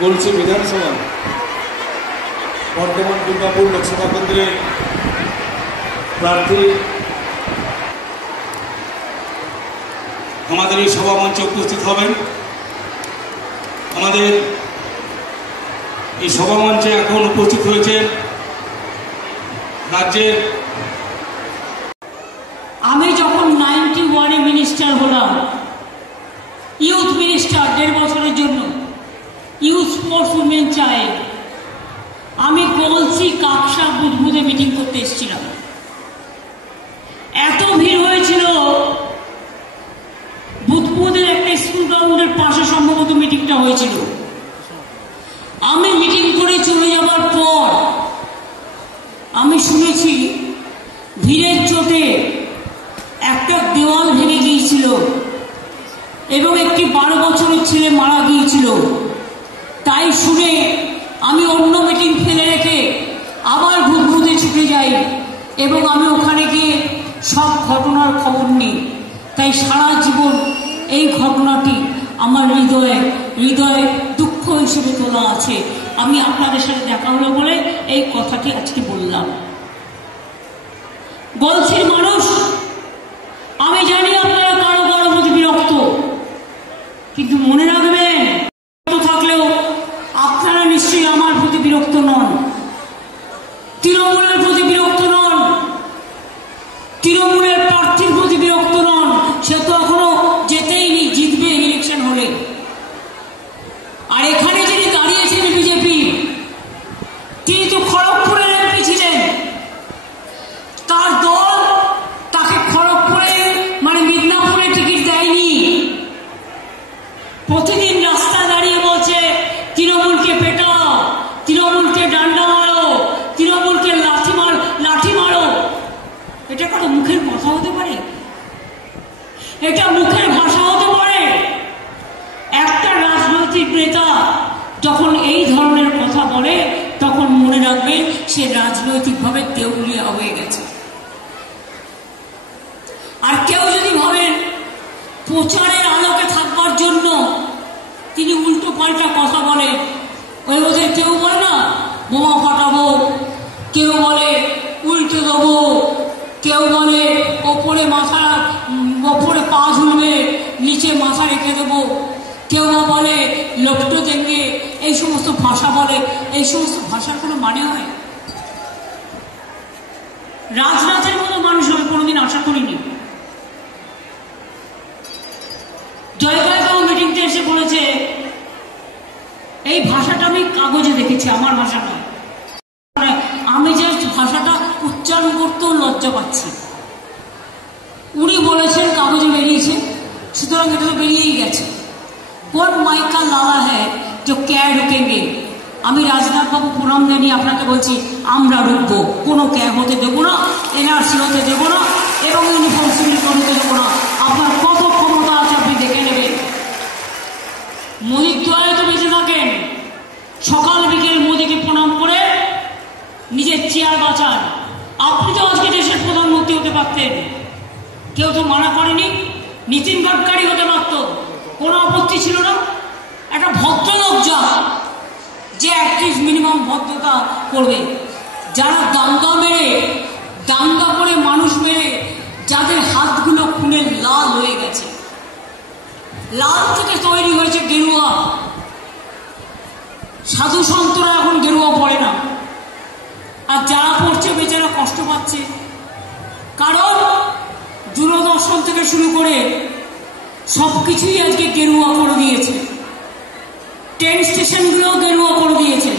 গলসি বিধানসভা বর্ধমান দুর্গাপুর লোকসভা কেন্দ্রের প্রার্থী আমাদের এই সভামঞ্চে উপস্থিত হবেন। আমাদের এই সভামঞ্চে এখন উপস্থিত হয়েছেন রাজ্যের, আমি যখন 91-এ মিনিস্টার হলাম, ইউথ মিনিস্টার 1.5 বছরের জন্য, ইউথ স্পোর্টস উইমেন চাইল্ড, আমি গলসি কাকসা বুধবুধে মিটিং করতে এসেছিলাম। এত ভিড় হয়েছিল, বুধবুধের একটা স্কুল গ্রাউন্ডের পাশে সম্ভবত মিটিংটা হয়েছিল। আমি মিটিং করে চলে যাবার পর আমি শুনেছি ভিড়ের চোটে একটা দেওয়াল ভেঙে গিয়েছিল এবং একটি 12 বছরের ছেলে মারা গিয়েছিল। তাই শুনে আমি অন্য মিটিং ফেলে রেখে আবার বুধবুধে ছুটে যাই এবং আমি ওখানে গিয়ে সব ঘটনার খবর নিই। তাই সারা জীবন এই ঘটনাটি আমার হৃদয়ে দুঃখ হিসেবে তোলা আছে। আমি আপনাদের সাথে দেখা হলো বলে এই কথাটি আজকে বললাম। গলসির মানুষ, আমি জানি আপনারা কারো কারো প্রতি বিরক্ত, কিন্তু মনে রাখবেন থাকলেও আপনারা নিশ্চয়ই আমার প্রতি বিরক্ত নন, তৃণমূলের প্রতি বিরক্ত নন, তৃণমূলের প্রার্থীর প্রতি বিরক্ত নন। সে তো এখনো যেতেইনি, জিতবে ইলেকশন হলে। আর এখানে যিনি দাঁড়িয়েছেন বিজেপি, তিনি তো খড়গপুরের এমপি ছিলেন। তার দল তাকে খড়গপুরে মিদনাপুরে টিকিট দেয়নি। প্রতিদিন রাস্তায় দাঁড়িয়ে বলছে তৃণমূলকে পেটাও, তৃণমূলকে ডান্ডা মারো, তৃণমূলকে লাঠি মারো। এটা কত মুখের কথা হতে পারে? এটা মুখের ভাষা হতে পারে? একটা রাজনৈতিক নেতা যখন এই ধরনের কথা বলে তখন মনে রাখবে সে রাজনৈতিকভাবে দেউলিয়া হয়ে গেছে। আর কেউ যদি ভাবেন প্রচারের আলোকে থাকবার জন্য তিনি উল্টো পাল্টা কথা বলে, ওদের কেউ বলে না বোমা ফাটাবো, কেউ বলে উল্টে দেবো, কেউ বলে ওপরে পা ঝুলবে, নিচে মাথা রেখে দেবো, কেউ বা বলে লোকটো দেঙ্গে, এই সমস্ত ভাষা বলে। এই সমস্ত ভাষার কোনো মানে হয়? রাজনাথের মতো মানুষ আমি কোনোদিন আশা করিনি। জয়গাইবাবু মিটিংতে এসে বলেছে, এই ভাষাটা আমি কাগজে দেখেছি, আমার ভাষা নয়। আমি যে ভাষাটা উচ্চারণ করতেও লজ্জা পাচ্ছি। উনি বলেছেন কাগজে বেরিয়েছে, সুতরাং এটা তো বেরিয়েই গেছে। কোন মাইকা লালা হ্যাঁ যে ক্যা ঢুকেঙ্গে? আমি রাজনাথবাবু প্রণাম জানিয়ে আপনাকে বলছি, আমরা ঢুকবো, কোনো ক্যা হতে দেবো না, এনআরসি হতে দেবো না এবং ইউনিফর্ম সিভিল কোড হতে দেবো না। আপনার কত ক্ষমতা আছে আপনি দেখে নেবেন। মোদির দোয়ারে তো বেঁচে থাকেন, সকাল বিকেল মোদিকে প্রণাম করে নিজের চেয়ার বাঁচান। আপনি তো আজকে দেশের প্রধানমন্ত্রী হতে পারতেন, কেউ তো মানা করেনি। নীতিন গডকারি হতে পারত, কোনো আপত্তি ছিল না। একটা ভদ্রলোক যা, যে অ্যাটলিস্ট মিনিমাম ভদ্রতা করবে। যারা দাঙ্গা করে মানুষ মেরে, যাদের হাতগুলো খুনে লাল হয়ে গেছে, লাল থেকে তৈরি হয়েছে গেরুয়া। সাধু সন্তরা এখন গেরুয়া পড়ে না, আর যারা পড়ছে বেচারা কষ্ট পাচ্ছে। কারণ দূরদর্শন থেকে শুরু করে সবকিছুই আজকে গেরুয়া করে দিয়েছে। ট্রেন স্টেশনগুলো গেরুয়া করে দিয়েছে।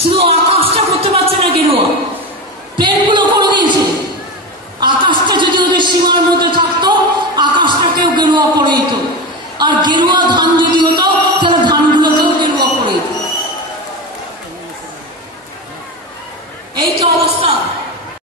শুধু আকাশটা করতে পারছে না গেরুয়া, ট্রেনগুলো করে দিয়েছে। আকাশটা যদি ওদের সীমার মধ্যে